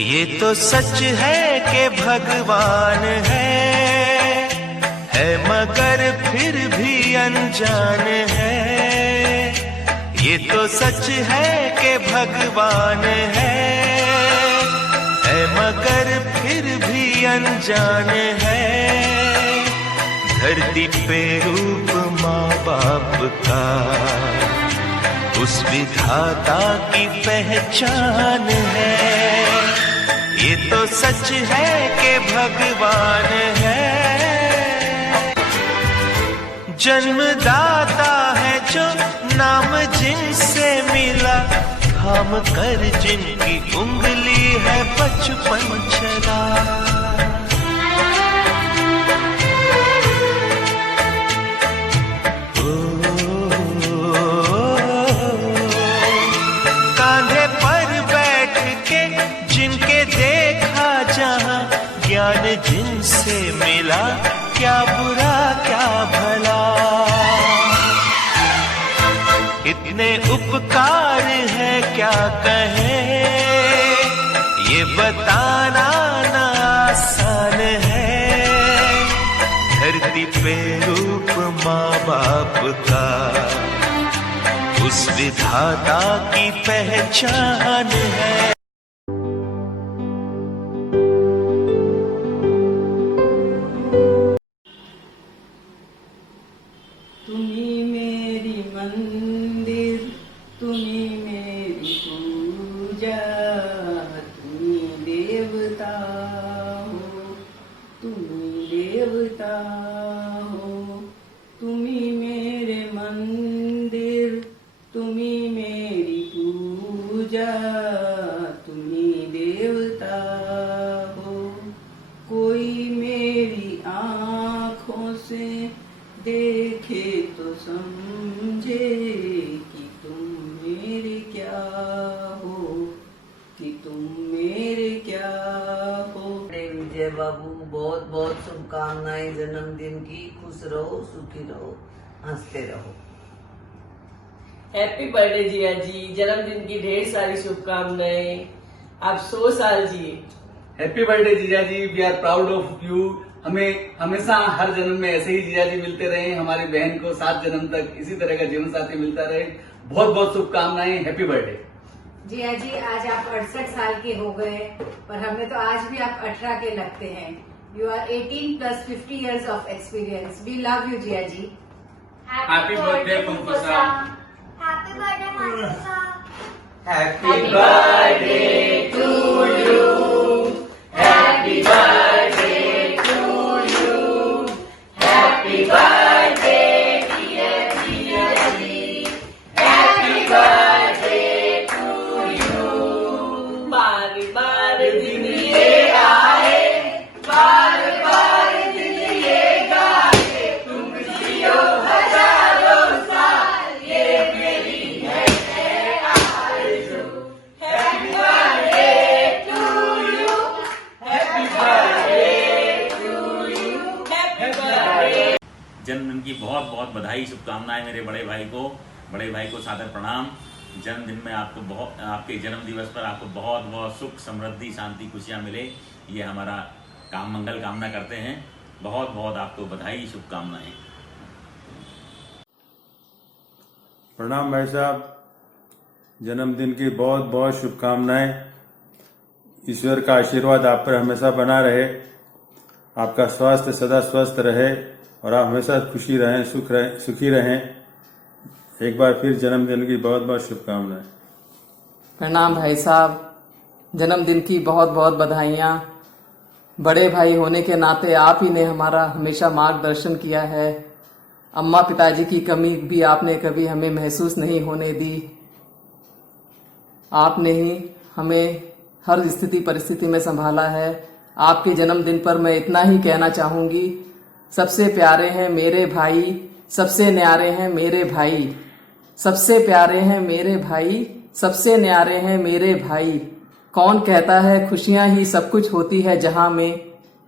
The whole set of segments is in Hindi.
ये तो सच है कि भगवान है मगर फिर भी अनजान है। ये तो सच है कि भगवान है मगर फिर भी अनजान है। धरती पे रूप माँ बाप का उस विधाता की पहचान है। ये तो सच है कि भगवान है। जन्मदाता है जो नाम जिनसे मिला, थाम कर जिनकी उंगली है बचपन चला। कांधे पर बैठ के जिनके देखा जहां, ज्ञान जिनसे मिला, क्या बुरा क्या भला। इतने उपकार है क्या कहें, ये बताना ना आसान है। धरती पे रूप माँ बाप का उस विधाता की पहचान है। तुम्ही मेरी मंदिर, तुम्ही मेरी पूजा, तुम्ही देवता हो, तुम्ही देवता हो। तुम्ही मेरे मंदिर, तुम्ही मेरी पूजा, तुम्ही देवता हो। कोई मेरी आँखों से देखे तो समझे कि तुम मेरे क्या हो, कि तुम मेरे क्या हो। विजय बाबू बहुत बहुत शुभकामनाएं जन्मदिन की। खुश रहो, सुखी रहो, हंसते रहो। हैप्पी बर्थडे जिया जी, जन्मदिन की ढेर सारी शुभकामनाएं। आप 100 साल जिए। हैप्पी बर्थडे जीजा जी, we are proud of you. हमें हमेशा हर जन्म में ऐसे ही जीजा जी मिलते रहे। हमारी बहन को 7 जन्म तक इसी तरह का जीवन साथी मिलता रहे। बहुत बहुत शुभकामनाएं। हैप्पी बर्थडे जिया जी। आज आप 68 साल के हो गए, पर हमें तो आज भी आप 18 के लगते हैं। You are 18 plus 50 years of experience. We love you Jiya ji. Happy birthday Pankusa. Happy birthday Pankusa. Happy birthday to you. Happy birthday to you. Happy birthday dear Jiya ji. Happy birthday to you. बार बार दिन ये आए, बार बार दिन ये गाए, तुम जियो हजारों साल, ये मेरी है आरज़ू। Happy birthday to you. Happy birthday to you. Happy birthday. जन्मदिन की बहुत बहुत बधाई, शुभकामनाएं मेरे बड़े भाई को सादर प्रणाम। जन्मदिन में आपको आपके जन्म दिवस पर आपको बहुत बहुत सुख, समृद्धि, शांति, खुशियां मिले, ये हमारा मंगल कामना करते हैं। बहुत बहुत आपको बधाई, शुभकामनाएं। प्रणाम भाई साहब, जन्मदिन की बहुत बहुत शुभकामनाएं। ईश्वर का आशीर्वाद आप पर हमेशा बना रहे, आपका स्वास्थ्य सदा स्वस्थ रहे और आप हमेशा खुशी रहें, सुखी रहें। एक बार फिर जन्मदिन की बहुत बहुत शुभकामनाएं। प्रणाम भाई साहब, जन्मदिन की बहुत बहुत बधाइयाँ। बड़े भाई होने के नाते आप ही ने हमारा हमेशा मार्गदर्शन किया है। अम्मा पिताजी की कमी भी आपने कभी हमें महसूस नहीं होने दी। आपने ही हमें हर स्थिति परिस्थिति में संभाला है। आपके जन्मदिन पर मैं इतना ही कहना चाहूंगी, सबसे प्यारे हैं मेरे भाई, सबसे न्यारे हैं मेरे भाई, सबसे प्यारे हैं मेरे भाई, सबसे न्यारे हैं मेरे भाई। कौन कहता है खुशियां ही सब कुछ होती है जहां में,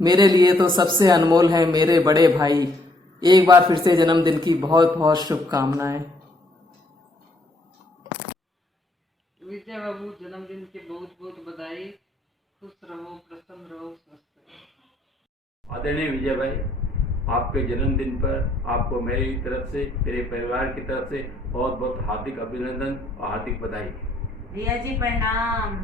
मेरे लिए तो सबसे अनमोल है मेरे बड़े भाई। एक बार फिर से जन्मदिन की बहुत बहुत शुभकामनाएं। विजय बाबू जन्मदिन की बहुत बहुत बधाई। खुश रहो, प्रसन्न रहो, स्वस्थ रहो। आदरणीय विजय भाई, आपके जन्मदिन पर आपको मेरी तरफ से, मेरे परिवार की तरफ से बहुत बहुत हार्दिक अभिनंदन और हार्दिक बधाई। रिया जी प्रणाम।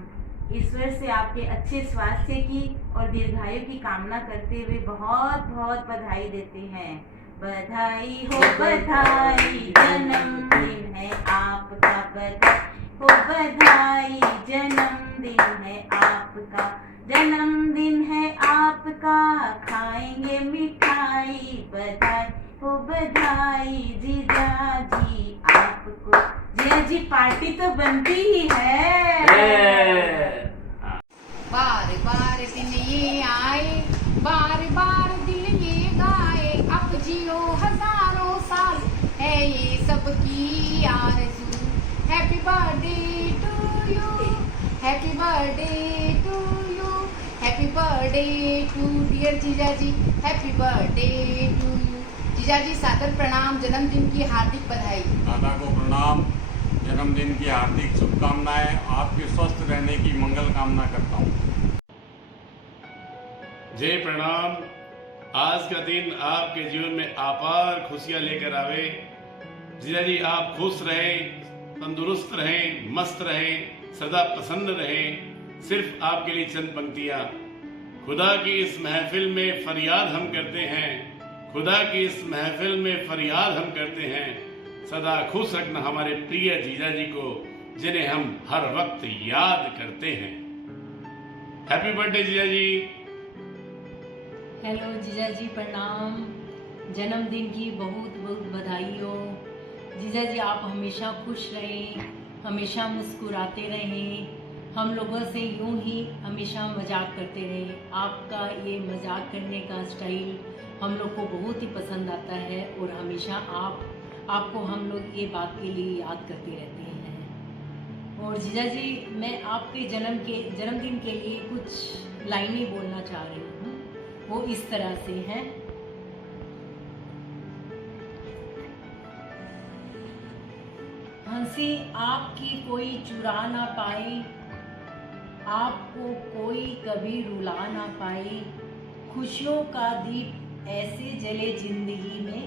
ईश्वर से आपके अच्छे स्वास्थ्य की और दीर्घायु की कामना करते हुए बहुत बहुत बधाई देते हैं। बधाई हो बधाई, जन्मदिन है आपका, बधाई हो बधाई, जन्मदिन है आपका, जन्मदिन है आपका, खाएंगे मिठाई, बधाई हो बधाई जीजा जी आपको। जिया जी पार्टी तो बनती ही है। बार बार दिन ये आए, बार बार दिल ये गाए, अब जियो हजारों साल, है ये सबकी आरज़ू। Happy birthday to you, happy birthday to you, happy birthday to dear जीजा जी, हैप्पी बर्थडे टू यू। जीजा जी सादर प्रणाम, जन्मदिन की हार्दिक बधाई। दादा को प्रणाम, जन्मदिन की हार्दिक शुभकामनाएं, आपके स्वस्थ रहने की मंगल कामना करता हूँ। जय प्रणाम। आज का दिन आपके जीवन में अपार खुशियां लेकर आवे। जीजा जी आप खुश रहें, तंदुरुस्त रहें, मस्त रहें, सदा प्रसन्न रहें। सिर्फ आपके लिए चंद पंक्तियां। खुदा की इस महफिल में फरियाद हम करते हैं, खुदा की इस महफिल में फरियाद हम करते हैं, सदा खुश रखना हमारे प्रिय जीजा जी को, जिन्हें हम हर वक्त याद करते हैं। हैप्पी बर्थडे जीजा जी। हेलो जीजा जी प्रणाम, जन्मदिन की बहुत बहुत बधाई हो। जीजा जी आप हमेशा खुश रहें, हमेशा मुस्कुराते रहें, हम लोगों से यूं ही हमेशा मजाक करते रहें। आपका ये मजाक करने का स्टाइल हम लोग को बहुत ही पसंद आता है और हमेशा आपको हम लोग ये बात के लिए याद करते रहते हैं। और जीजा जी मैं आपके जन्मदिन के लिए कुछ लाइनें बोलना चाह रही हूँ, वो इस तरह से हैं। हंसी आपकी कोई चुरा ना पाए, आपको कोई कभी रुला ना पाए, खुशियों का दीप ऐसे जले जिंदगी में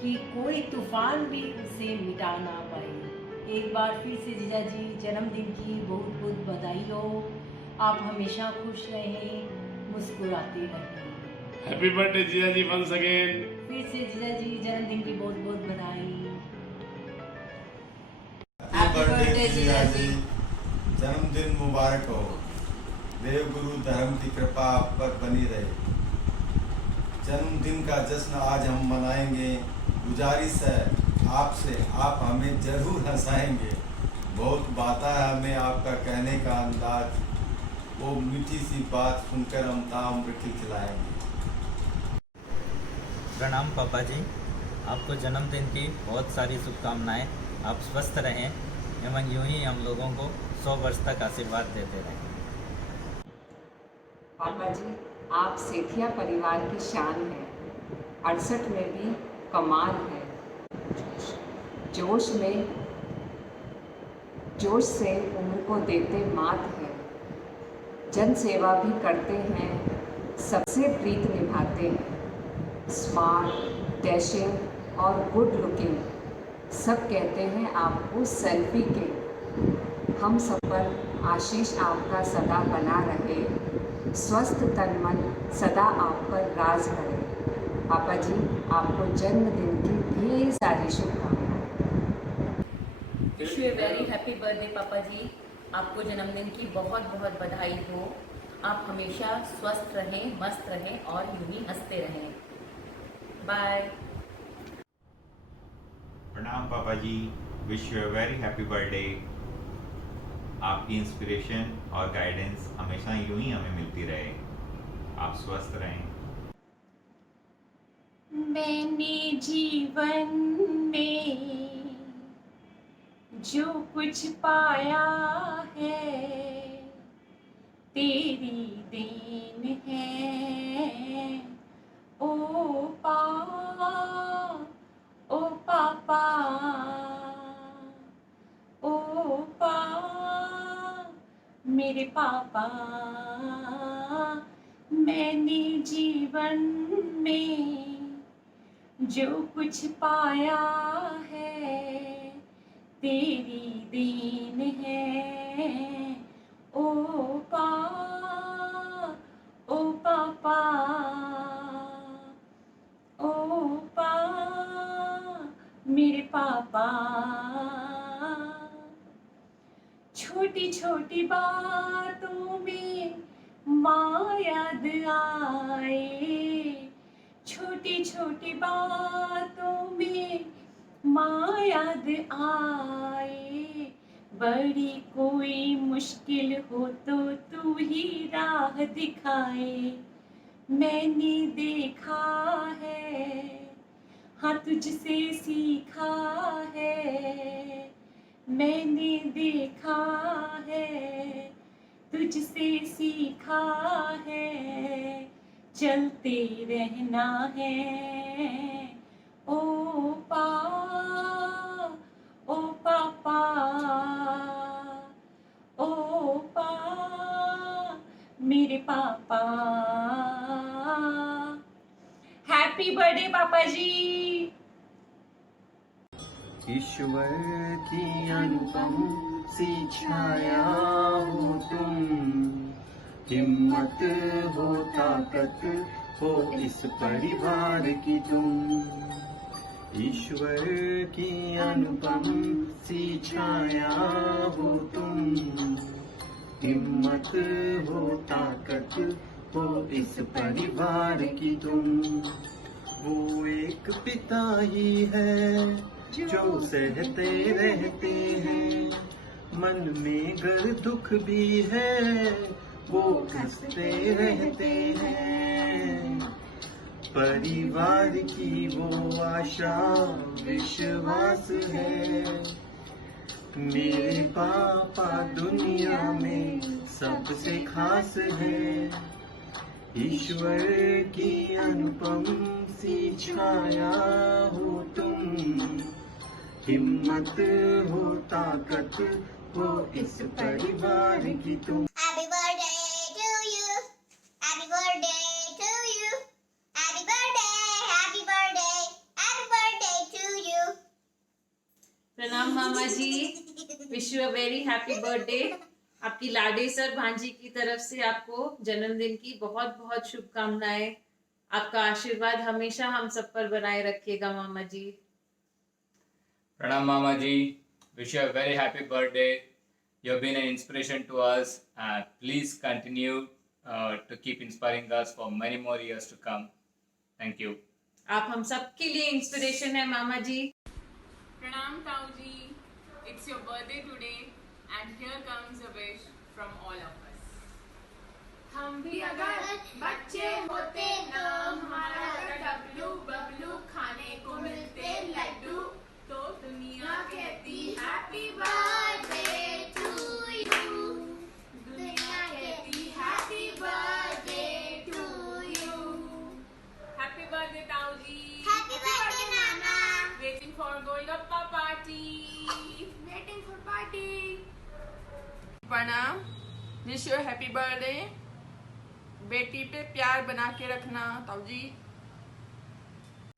कि कोई तूफान भी उसे मिटा ना पाए। एक बार फिर से जीजा जी जन्मदिन की बहुत बहुत बधाई हो। आप हमेशा खुश रहें, मुस्कुराते रहें। हैप्पी बर्थडे जीजा जी वंस अगेन। फिर से जीजा जी जन्मदिन की बहुत बहुत बधाई। हैप्पी बर्थडे जीजा जी। जन्मदिन मुबारक हो। देव गुरु धर्म की कृपा आप पर बनी रहे। जन्मदिन का जश्न आज हम मनाएंगे। गुजारिश है आपसे, आप हमें जरूर हंसाएंगे। बहुत बाता है हमें आपका कहने का अंदाज, वो मीठी सी बात सुनकर हम ताउम्र खिलाएंगे। प्रणाम पापा जी, आपको जन्मदिन की बहुत सारी शुभकामनाएं। आप स्वस्थ रहें एवं यूं ही हम लोगों को 100 वर्ष तक आशीर्वाद देते रहें। पापा जी आप सेठिया परिवार की शान है, 68 में भी कमाल है। जोश से उम्र को देते मात है, जन सेवा भी करते हैं, सबसे प्रीत निभाते हैं। स्मार्ट, डैशिंग और गुड लुकिंग, सब कहते हैं आपको सेल्फी के। हम सब पर आशीष आपका सदा बना रहे, स्वस्थ तन मन सदा आप पर राज करे। पापा जी आपको जन्मदिन की ढेर सारी शुभकामनाएं। Wish you very happy birthday पापा जी। आपको जन्मदिन की बहुत बहुत बधाई हो। आप हमेशा स्वस्थ रहें, मस्त रहें और यूं ही हंसते रहें। बाय। प्रणाम पापा जी, wish you very happy birthday. आपकी इंस्पिरेशन और गाइडेंस हमेशा यूं ही हमें मिलती रहे। आप स्वस्थ रहें। मैंने जीवन में जो कुछ पाया है तेरी देन है ओ पापा मेरे पापा, मैंने जीवन में जो कुछ पाया है तेरी देन है। ओ पापा, मेरे पापा। छोटी छोटी बातों में माँ याद आए, छोटी छोटी बातों में माँ याद आए। बड़ी कोई मुश्किल हो तो तू ही राह दिखाए। मैंने देखा है, हाँ तुझसे सीखा है। मैंने देखा है, तुझसे सीखा है। चलते रहना है। ओ पापा, मेरे पापा। हैप्पी बर्थडे पापा जी। ईश्वर की अनुपम सी छाया हो तुम, हिम्मत हो ताकत हो इस परिवार की तुम। ईश्वर की अनुपम सी छाया हो तुम, हिम्मत हो ताकत हो इस परिवार की तुम। वो एक पिता ही है जो सहते रहते हैं, मन में गर दुख भी है वो हंसते रहते हैं। परिवार की वो आशा विश्वास है, मेरे पापा दुनिया में सबसे खास है। ईश्वर की अनुपम सी छाया हो तुम, हिम्मत हो ताकत हो इस परिवार की तुम। Happy birthday to you. Happy birthday to you. Happy birthday, happy birthday, happy birthday to you. प्रणाम मामा जी, wish you a very happy birthday. आपकी लाडे सर भांजी की तरफ से आपको जन्मदिन की बहुत बहुत शुभकामनाएं। आपका आशीर्वाद हमेशा हम सब पर बनाए रखिएगा मामा जी। Pranam Mama ji, wish you a very happy birthday. You have been an inspiration to us. Please continue to keep inspiring us for many more years to come. Thank you. आप हम सब के लिए इंस्पिरेशन है मामा जी। Pranam Tau ji, it's your birthday today and here comes a wish from all of us. हम भी अगर बच्चे होते ना, हमारा डबलू बबलू खाने को मिलते लड्डू, तो दुनिया कहती हैप्पी बर्थडे टू यू। दुनिया कहती happy birthday to you. Happy birthday ताऊ जी। Happy birthday Nana. Waiting for Golgappa party. Waiting for party. प्रणाम, विश यू हैप्पी बर्थडे। बेटी पे प्यार बना के रखना ताऊ जी।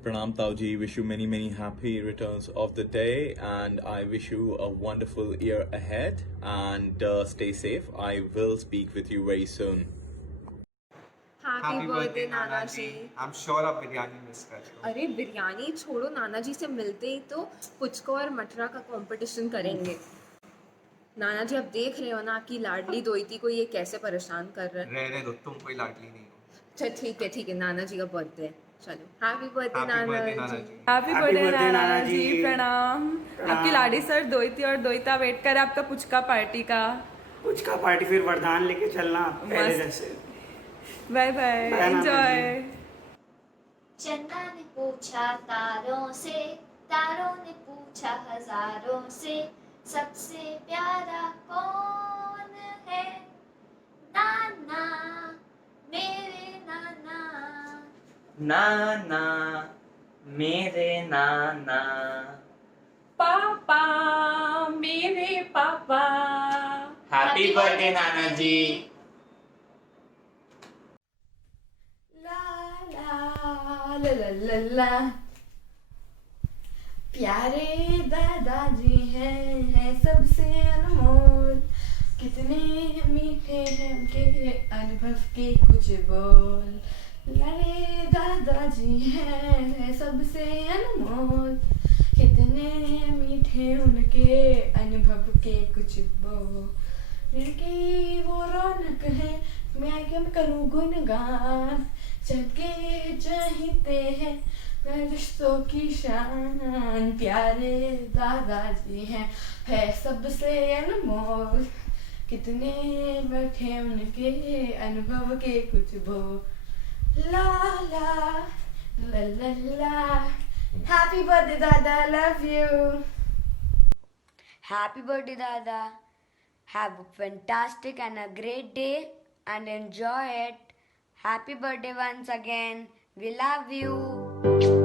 Pranam Tauji, wish you many happy returns of the day, and I wish you a wonderful year ahead, and stay safe. I will speak with you very soon. Happy birthday Nana ji. I am sure आप बिरयानी मिस कर रहे हो। अरे बिरयानी छोड़ो, नाना जी से मिलते ही तो पुचको और मटरा का कंपटीशन करेंगे। नाना जी आप देख रहे हो ना, आपकी लाडली दोईती को ये कैसे परेशान कर रहे हैं। रहने दो, तुम कोई लाडली नहीं हो। अच्छा ठीक है, नाना जी का बर्थडे है, चलो हैप्पी बर्थडे नाना जी। हैप्पी बर्थडे नाना जी। प्रणाम। आपकी लाडी सर दोईती और दोईता वेट कर आपका पुचका पार्टी का। पुचका पार्टी फिर वरदान लेके चलना पहले जैसे। Bye bye, enjoy. चंदा ने पूछा तारों से, तारों ने पूछा हजारों से, सबसे प्यारा कौन है? नाना, मेरे नाना। नाना, मेरे नाना। पापा, मेरे पापा। हैप्पी हैप्पी बर्थडे नाना जी। ला ला ला ला ला ला। प्यारे दादाजी हैं सबसे अनमोल, कितने मीठे हैं उनके अनुभव के कुछ बोल। लारे दादाजी हैं सबसे अनमोल, कितने मीठे उनके अनुभव के कुछ बोल। जिनकी वो रौनक है मैं क्या करूँ गुणगान, जगे चाहते हैं रिश्तों की शान। प्यारे दादाजी हैं है सबसे अनमोल, कितने बैठे उनके अनुभव के कुछ बोल। ला ला ला ला ला। Happy birthday Dada, love you. Happy birthday Dada. Have a fantastic and a great day and enjoy it. Happy birthday once again. We love you.